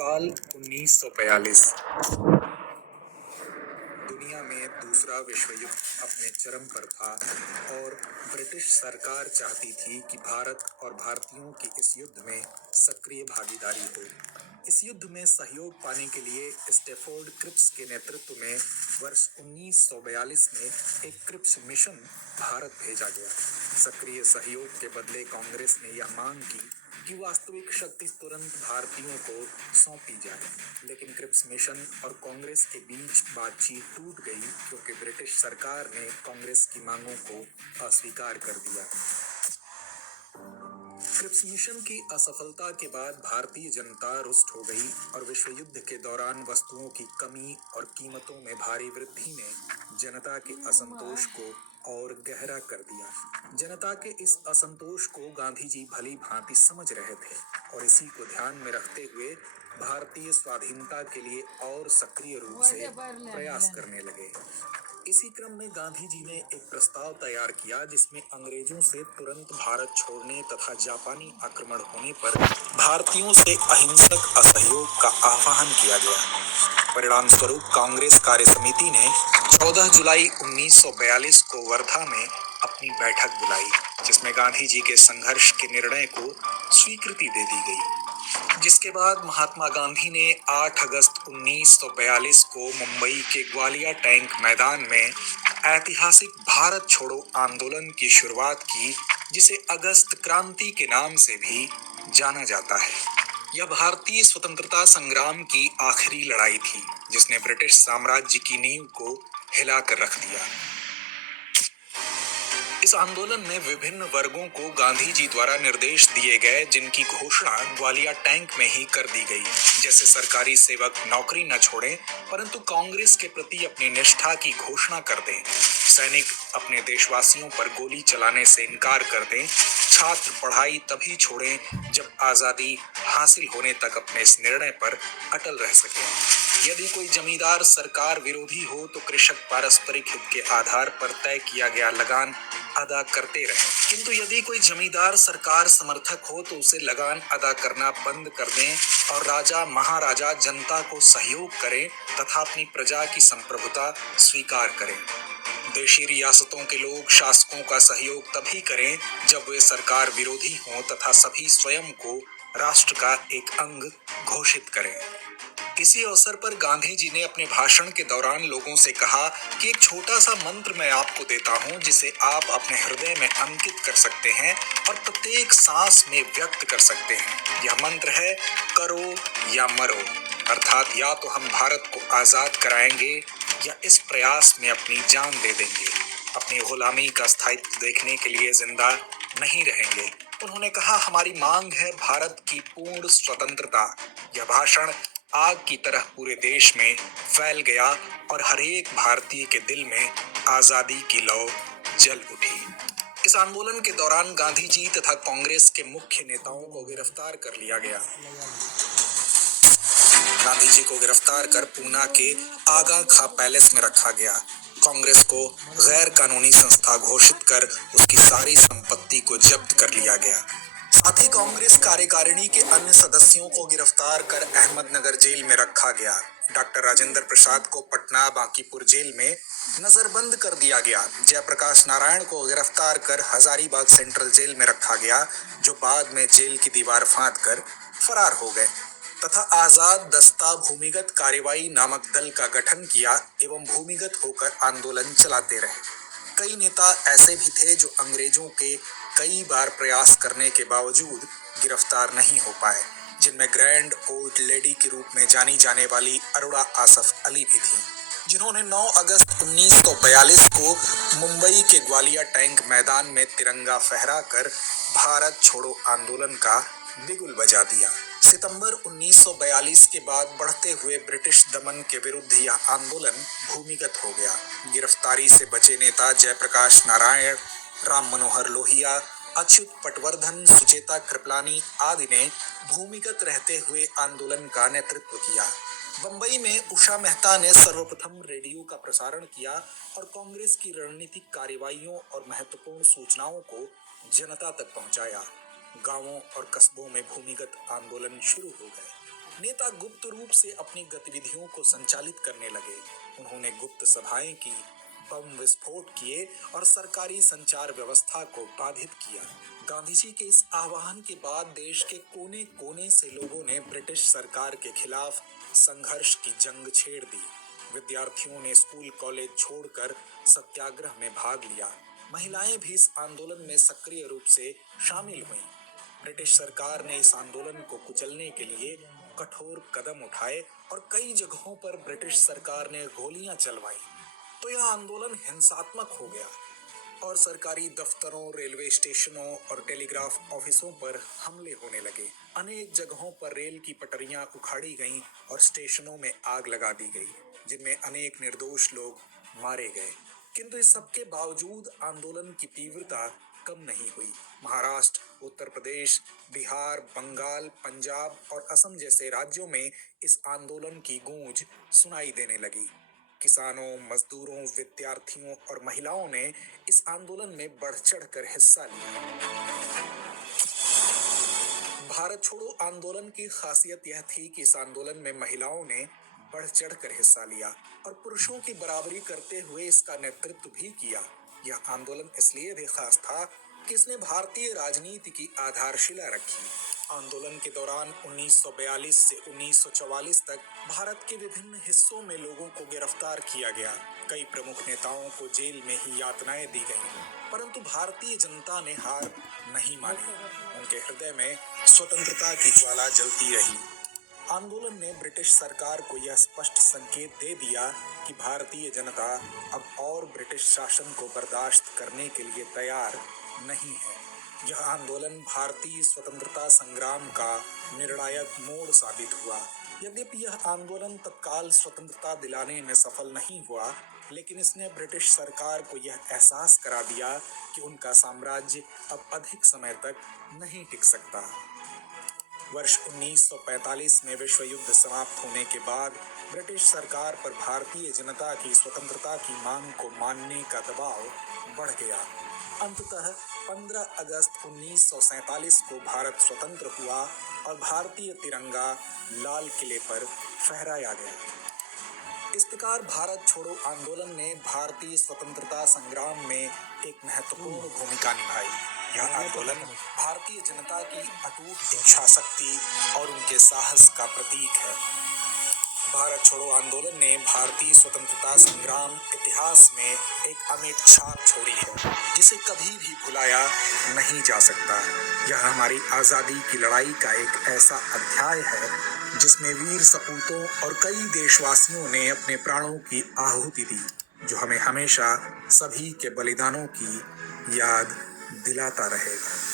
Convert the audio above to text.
साल 1942 दुनिया में दूसरा विश्व युद्ध अपने चरम पर था और ब्रिटिश सरकार चाहती थी कि भारत और भारतीयों की इस युद्ध में सक्रिय भागीदारी हो। इस युद्ध में सहयोग पाने के लिए स्टैफोर्ड क्रिप्स के नेतृत्व में वर्ष 1942 में एक क्रिप्स मिशन भारत भेजा गया। सक्रिय सहयोग के बदले कांग्रेस ने यह मांग की कि वास्तविक शक्ति तुरंत भारतीयों को सौंपी जाए, लेकिन क्रिप्स मिशन और कांग्रेस के बीच बातचीत टूट गई क्योंकि ब्रिटिश सरकार ने कांग्रेस की मांगों को अस्वीकार कर दिया। क्रिप्स मिशन की असफलता के बाद भारतीय जनता रुष्ट हो गई और विश्व युद्ध के दौरान वस्तुओं की कमी और कीमतों में भारी वृद्धि ने जनता के असंतोष को और गहरा कर दिया। जनता के इस असंतोष को गांधी जी भली भांति समझ रहे थे और इसी को ध्यान में रखते हुए भारतीय स्वाधीनता के लिए और सक्रिय रूप से प्रयास करने लगे। इसी क्रम में गांधी जी ने एक प्रस्ताव तैयार किया जिसमें अंग्रेजों से तुरंत भारत छोड़ने तथा जापानी आक्रमण होने पर भारतीयों से अहिंसक असहयोग का आह्वान किया गया। परिणाम स्वरूप कांग्रेस कार्य समिति ने 14 जुलाई 1942 को वर्धा में अपनी बैठक बुलाई, जिसमें गांधी जी के संघर्ष के निर्णय को स्वीकृति दे दी गई। जिसके बाद महात्मा गांधी ने 8 अगस्त 1942 को मुंबई के ग्वालिया टैंक मैदान में ऐतिहासिक भारत छोड़ो आंदोलन की शुरुआत की, जिसे अगस्त क्रांति के नाम से भी जाना जाता है। यह भारतीय स्वतंत्रता संग्राम की आखिरी लड़ाई थी, जिसने ब्रिटिश साम्राज्य की नींव को हिलाकर रख दिया। इस आंदोलन में विभिन्न वर्गों को गांधी जी द्वारा निर्देश दिए गए, जिनकी घोषणा ग्वालिया टैंक में ही कर दी गई, जैसे सरकारी सेवक नौकरी न छोड़ें परंतु कांग्रेस के प्रति अपनी निष्ठा की घोषणा कर दें, सैनिक अपने देशवासियों पर गोली चलाने से इनकार कर दें, छात्र पढ़ाई तभी छोड़ें जब आजादी हासिल होने तक अपने इस निर्णय पर अटल रह सकें। यदि कोई जमींदार सरकार विरोधी हो तो कृषक पारस्परिक हित के आधार पर तय किया गया लगान अदा करते रहे, किंतु यदि कोई जमींदार सरकार समर्थक हो तो उसे लगान अदा करना बंद कर दें और राजा महाराजा जनता को सहयोग करें तथा अपनी प्रजा की संप्रभुता स्वीकार करें। देशी रियासतों के लोग शासकों का सहयोग तभी करें जब वे सरकार विरोधी हों तथा सभी स्वयं को राष्ट्र का एक अंग घोषित करें। इसी अवसर पर गांधी जी ने अपने भाषण के दौरान लोगों से कहा कि एक छोटा सा मंत्र मैं आपको देता हूं, जिसे आप अपने हृदय में अंकित कर सकते हैं और प्रत्येक सांस में व्यक्त कर सकते हैं। यह मंत्र है करो या मरो, अर्थात या तो हम भारत को आजाद कराएंगे या इस प्रयास में अपनी जान दे देंगे, अपनी गुलामी का स्थायित्व देखने के लिए जिंदा नहीं रहेंगे। उन्होंने कहा हमारी मांग है भारत की पूर्ण स्वतंत्रता। यह भाषण आग की तरह पूरे देश में फैल गया और हर एक भारतीय के दिल में आजादी की लौ जल उठी। इस आंदोलन के दौरान गांधी जी तथा कांग्रेस के मुख्य नेताओं को गिरफ्तार कर लिया गया। गांधी जी को गिरफ्तार कर पूना के आगा खां पैलेस में रखा गया। कांग्रेस को गैर कानूनी संस्था घोषित कर उसकी सारी संपत्ति को जब्त कर लिया गया। साथ ही कांग्रेस कार्यकारिणी के अन्य सदस्यों को गिरफ्तार कर अहमदनगर जेल में रखा गया। डॉक्टर राजेंद्र प्रसाद को पटना बांकीपुर जेल में नजरबंद कर दिया गया। जयप्रकाश नारायण को गिरफ्तार कर हजारीबाग सेंट्रल जेल में रखा गया, जो बाद में जेल की दीवार फांद कर फरार हो गए, तथा आजाद दस्ता भूमिगत कार्रवाई नामक दल का गठन किया एवं भूमिगत होकर आंदोलन चलाते रहे। कई नेता ऐसे भी थे जो अंग्रेजों के कई बार प्रयास करने के बावजूद गिरफ्तार नहीं हो पाए, जिनमें ग्रैंड ओल्ड लेडी के रूप में जानी जाने वाली अरुणा आसफ अली भी थी, जिन्होंने 9 अगस्त 1942 को मुंबई के ग्वालिया टैंक मैदान में तिरंगा फहराकर भारत छोड़ो आंदोलन का बिगुल बजा दिया। सितंबर 1942 के बाद बढ़ते हुए ब्रिटिश दमन के विरुद्ध यह आंदोलन भूमिगत हो गया। गिरफ्तारी से बचे नेता जयप्रकाश नारायण, राम मनोहर लोहिया, अच्युत पटवर्धन, सुचेता कृपलानी आदि ने भूमिगत रहते हुए आंदोलन का नेतृत्व किया। बंबई में उषा मेहता ने सर्वप्रथम रेडियो का प्रसारण किया और कांग्रेस की रणनीतिक कार्यवाहियों और महत्वपूर्ण सूचनाओं को जनता तक पहुंचाया। गांवों और कस्बों में भूमिगत आंदोलन शुरू हो गए। नेता गुप्त रूप से अपनी गतिविधियों को संचालित करने लगे। उन्होंने गुप्त सभाएं की, बम विस्फोट किए और सरकारी संचार व्यवस्था को बाधित किया। गांधी जी के इस आह्वान के बाद देश के कोने कोने से लोगों ने ब्रिटिश सरकार के खिलाफ संघर्ष की जंग छेड़ दी। विद्यार्थियों ने स्कूल कॉलेज छोड़कर सत्याग्रह में भाग लिया। महिलाएं भी इस आंदोलन में सक्रिय रूप से शामिल हुईं। ब्रिटिश सरकार ने इस आंदोलन को कुचलने के लिए कठोर कदम उठाए और कई जगहों पर ब्रिटिश सरकार ने गोलियां चलवाई। तो यह आंदोलन हिंसात्मक हो गया और सरकारी दफ्तरों, रेलवे स्टेशनों और टेलीग्राफ ऑफिसों पर हमले होने लगे। अनेक जगहों पर रेल की पटरियां उखाड़ी गईं और स्टेशनों में आग लगा दी गई, जिनमें अनेक निर्दोष लोग मारे गए। किंतु इस सबके बावजूद आंदोलन की तीव्रता कम नहीं हुई। महाराष्ट्र, उत्तर प्रदेश, बिहार, बंगाल, पंजाब और असम जैसे राज्यों में इस आंदोलन की गूंज सुनाई देने लगी। किसानों, मजदूरों, विद्यार्थियों और महिलाओं ने इस आंदोलन में बढ़ चढ़कर हिस्सा लिया। भारत छोड़ो आंदोलन की खासियत यह थी कि इस आंदोलन में महिलाओं ने बढ़ चढ़कर हिस्सा लिया और पुरुषों की बराबरी करते हुए इसका नेतृत्व भी किया। यह आंदोलन इसलिए भी खास था कि इसने भारतीय राजनीति की आधारशिला रखी। आंदोलन के दौरान 1942 से 1944 तक भारत के विभिन्न हिस्सों में लोगों को गिरफ्तार किया गया। कई प्रमुख नेताओं को जेल में ही यातनाएं दी गईं, परंतु भारतीय जनता ने हार नहीं मानी। उनके हृदय में स्वतंत्रता की ज्वाला जलती रही। आंदोलन ने ब्रिटिश सरकार को यह स्पष्ट संकेत दे दिया कि भारतीय जनता अब और ब्रिटिश शासन को बर्दाश्त करने के लिए तैयार नहीं है। यह आंदोलन भारतीय स्वतंत्रता संग्राम का निर्णायक मोड़ साबित हुआ। यद्यपि यह आंदोलन तत्काल स्वतंत्रता दिलाने में सफल नहीं हुआ, लेकिन इसने ब्रिटिश सरकार को यह एहसास करा दिया कि उनका साम्राज्य अब अधिक समय तक नहीं टिक सकता। वर्ष 1945 में विश्व युद्ध समाप्त होने के बाद ब्रिटिश सरकार पर भारतीय जनता की स्वतंत्रता की मांग को मानने का दबाव बढ़ गया। अंततः 15 अगस्त 1947 को भारत स्वतंत्र हुआ और भारतीय तिरंगा लाल किले पर फहराया गया। इस प्रकार भारत छोड़ो आंदोलन ने भारतीय स्वतंत्रता संग्राम में एक महत्वपूर्ण भूमिका निभाई। यह आंदोलन भारतीय जनता की अटूट इच्छा शक्ति और उनके साहस का प्रतीक है। भारत छोड़ो आंदोलन ने भारतीय स्वतंत्रता संग्राम इतिहास में एक अमिट छाप छोड़ी है, जिसे कभी भी भुलाया नहीं जा सकता। यह हमारी आजादी की लड़ाई का एक ऐसा अध्याय है जिसमें वीर सपूतों और कई देशवासियों ने अपने प्राणों की आहुति दी, जो हमें हमेशा सभी के बलिदानों की याद दिलाता रहेगा।